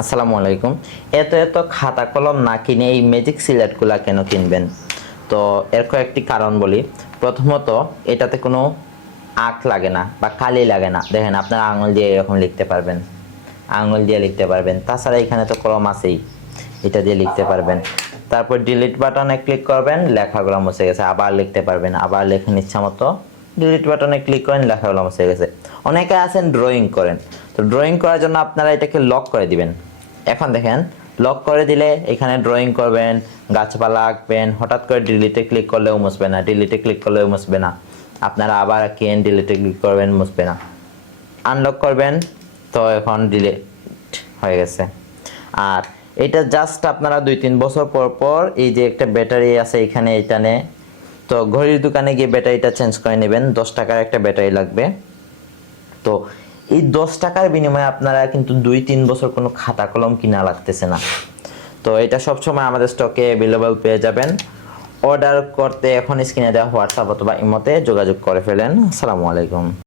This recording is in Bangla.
আসসালামু আলাইকুম। এত এত খাতা কলম না কিনে এই ম্যাজিক সিলেটগুলা কেন কিনবেন? তো এর কয়েকটি কারণ বলি। প্রথমত, এটাতে কোনো আঁক লাগে না বা কালি লাগে না। দেখেন, আপনার আঙুল দিয়ে এরকম লিখতে পারবেন, আঙুল দিয়ে লিখতে পারবেন। তাছাড়া এখানে তো কলম আছেই, এটা দিয়ে লিখতে পারবেন। তারপর ডিলিট বাটনে ক্লিক করবেন, লেখাগুলো মুছে গেছে, আবার লিখতে পারবেন। আবার লেখেন ইচ্ছা মতো, ডিলিট বাটনে ক্লিক করেন, লেখাগুলো মুছে গেছে। অনেকে আছেন ড্রয়িং করেন, তো ড্রয়িং করার জন্য আপনারা এটাকে লক করে দিবেন। এখন দেখেন, লক করে দিলে এখানে ড্রয়িং করবেন, গাছপালা আঁকবেন, হঠাৎ করে ডিলিটে ক্লিক করলেও মুছবে না, ডিলিটে ক্লিক করলেও মুছবে না। আপনারা আবার আঁকেন, ডিলিটে ক্লিক করবেন, মুছবে না। আনলক করবেন, তো এখন ডিলিট হয়ে গেছে। আর এটা জাস্ট আপনারা 2-3 বছর পর পর এই যে একটা ব্যাটারি আছে এখানে, এটা নে, তো ঘড়ির দোকানে গিয়ে ব্যাটারিটা চেঞ্জ করে নেবেন। 10 টাকার একটা ব্যাটারি লাগবে। তো এই 10 টাকার বিনিময়ে আপনারা কিন্তু 2-3 বছর কোনো খাতা কলম কিনা লাগতেছে না। তো এটা সবসময় আমাদের স্টকে অ্যাভেলেবল পেয়ে যাবেন। অর্ডার করতে এখন স্ক্রিনে দেওয়া হোয়াটসঅ্যাপ অথবা ইমোতে যোগাযোগ করে ফেলেন। আসসালামু আলাইকুম।